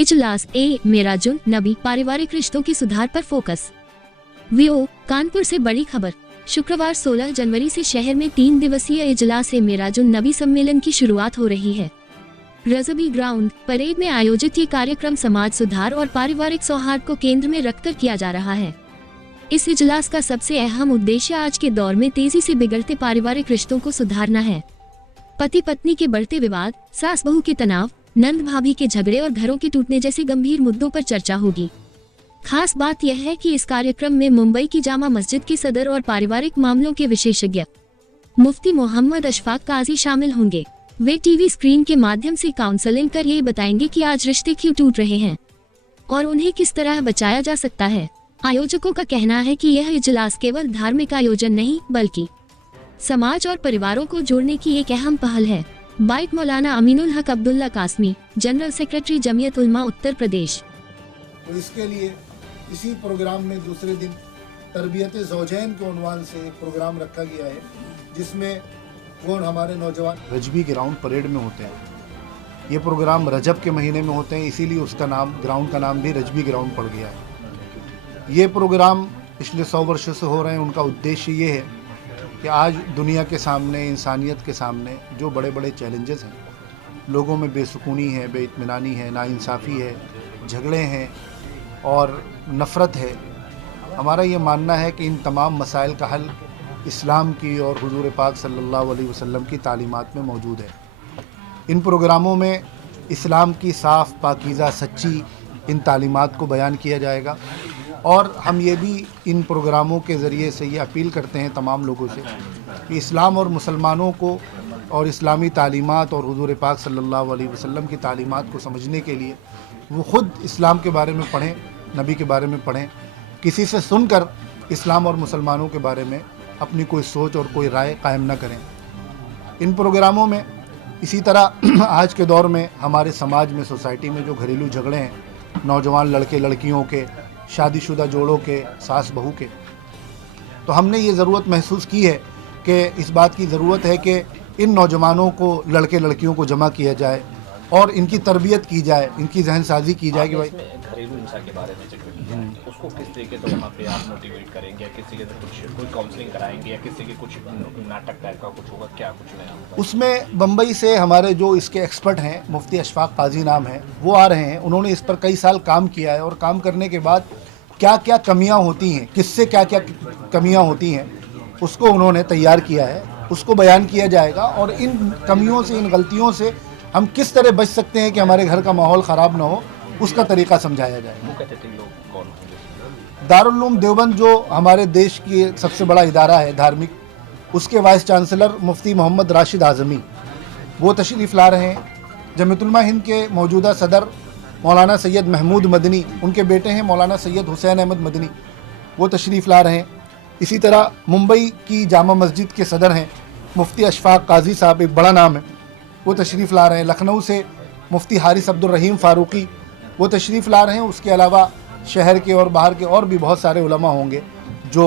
इजलास ए मेराजुन नबी पारिवारिक रिश्तों की सुधार पर फोकस। वीओ कानपुर से बड़ी खबर। शुक्रवार 16 जनवरी से शहर में 3 दिवसीय इजलास ए मेराजुन नबी सम्मेलन की शुरुआत हो रही है। रजबी ग्राउंड परेड में आयोजित ये कार्यक्रम समाज सुधार और पारिवारिक सौहार्द को केंद्र में रखकर किया जा रहा है। इस इजलास का सबसे अहम उद्देश्य आज के दौर में तेजी से बिगड़ते पारिवारिक रिश्तों को सुधारना है। पति पत्नी के बढ़ते विवाद, सास बहू के तनाव, नंद भाभी के झगड़े और घरों के टूटने जैसे गंभीर मुद्दों पर चर्चा होगी। खास बात यह है कि इस कार्यक्रम में मुंबई की जामा मस्जिद के सदर और पारिवारिक मामलों के विशेषज्ञ मुफ्ती मोहम्मद अशफाक काजी शामिल होंगे। वे टीवी स्क्रीन के माध्यम से काउंसलिंग कर ये बताएंगे कि आज रिश्ते क्यों टूट रहे हैं और उन्हें किस तरह बचाया जा सकता है। आयोजकों का कहना है कि यह इजलास केवल धार्मिक आयोजन नहीं बल्कि समाज और परिवारों को जोड़ने की एक अहम पहल है। बाइट मौलाना अमीनुल हक अब्दुल्ला कासमी, जनरल सेक्रेटरी जमीयत उलमा उत्तर प्रदेश। तो इसके लिए इसी प्रोग्राम में दूसरे दिन तरबियत ज़ौजैन के उन्वान से एक प्रोग्राम रखा गया है, जिसमें हमारे नौजवान रजबी ग्राउंड परेड में होते हैं। ये प्रोग्राम रजब के महीने में होते हैं, इसीलिए उसका नाम ग्राउंड का नाम भी रजबी ग्राउंड पड़ गया है। ये प्रोग्राम पिछले 100 वर्षों से हो रहे हैं। उनका उद्देश्य ये है कि आज दुनिया के सामने, इंसानियत के सामने जो बड़े बड़े चैलेंजेस हैं, लोगों में बेसुकूनी है, बेइत्मीनानी है, नाइंसाफ़ी है, झगड़े हैं और नफ़रत है। हमारा ये मानना है कि इन तमाम मसाइल का हल इस्लाम की और हुजूर पाक सल्लल्लाहु अलैहि वसल्लम की तालीमात में मौजूद है। इन प्रोग्रामों में इस्लाम की साफ़, पाकीज़ा, सच्ची इन तालीमात को बयान किया जाएगा और हम ये भी इन प्रोग्रामों के ज़रिए से ये अपील करते हैं तमाम लोगों से कि इस्लाम और मुसलमानों को और इस्लामी तालीमात और हुजूर पाक सल्लल्लाहु अलैहि वसल्लम की तालीमात को समझने के लिए वो ख़ुद इस्लाम के बारे में पढ़ें, नबी के बारे में पढ़ें। किसी से सुनकर इस्लाम और मुसलमानों के बारे में अपनी कोई सोच और कोई राय कायम न करें। इन प्रोग्रामों में इसी तरह आज के दौर में हमारे समाज में, सोसाइटी में जो घरेलू झगड़े हैं, नौजवान लड़के लड़कियों के, शादीशुदा जोड़ों के, सास बहू के, तो हमने ये ज़रूरत महसूस की है कि इस बात की ज़रूरत है कि इन नौजवानों को, लड़के लड़कियों को जमा किया जाए और इनकी तरबियत की जाए, इनकी जहन साजी की जाए कि भाई घरेलू हिंसा के बारे में उसको किस तरीके से वहाँ पे आप मोटिवेट करेंगे, किसी के कुछ कोई काउंसलिंग कराएंगे या किसी के कुछ नाटक टाइप का कुछ होगा, क्या कुछ नया होगा? उसमें बम्बई से हमारे जो इसके एक्सपर्ट हैं, मुफ्ती अशफाक काजी नाम है, वो आ रहे हैं। उन्होंने इस पर कई साल काम किया है और काम करने के बाद क्या क्या कमियां होती हैं, किससे क्या क्या कमियां होती हैं, उसको उन्होंने तैयार किया है। उसको बयान किया जाएगा और इन कमियों से, इन गलतियों से हम किस तरह बच सकते हैं कि हमारे घर का माहौल ख़राब ना हो, उसका तरीका समझाया जाएगा। दारुल उलूम देवबंद जो हमारे देश की सबसे बड़ा इदारा है धार्मिक, उसके वाइस चांसलर मुफ्ती मोहम्मद राशिद आज़मी वो तशरीफ़ ला रहे हैं। जमीयत उलमा हिंद के मौजूदा सदर मौलाना सैयद महमूद मदनी, उनके बेटे हैं मौलाना सैयद हुसैन अहमद मदनी, वो तशरीफ़ ला रहे हैं। इसी तरह मुंबई की जामा मस्जिद के सदर हैं मुफ्ती अशफाक काजी साहब, एक बड़ा नाम है, वो तशरीफ़ ला रहे हैं। लखनऊ से मुफ्ती हारिस अब्दुल रहीम फ़ारूकी वो तशरीफ़ ला रहे हैं। उसके अलावा शहर के और बाहर के और भी बहुत सारे उलमा होंगे जो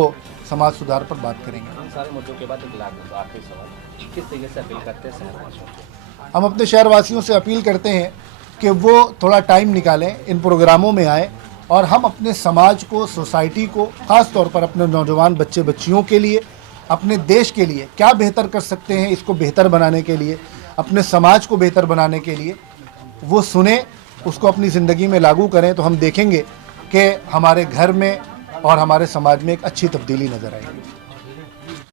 समाज सुधार पर बात करेंगे। इन सारे मुद्दों के बाद एक आखिरी सवाल, किस तरीके से अपील करते हैं शहरवासियों को? हम अपने शहरवासियों से अपील करते हैं कि वो थोड़ा टाइम निकालें, इन प्रोग्रामों में आए और हम अपने समाज को, सोसाइटी को, ख़ास तौर पर अपने नौजवान बच्चे बच्चियों के लिए, अपने देश के लिए क्या बेहतर कर सकते हैं, इसको बेहतर बनाने के लिए, अपने समाज को बेहतर बनाने के लिए वो सुने, उसको अपनी ज़िंदगी में लागू करें। तो हम देखेंगे कि हमारे घर में और हमारे समाज में एक अच्छी तब्दीली नज़र आएगी।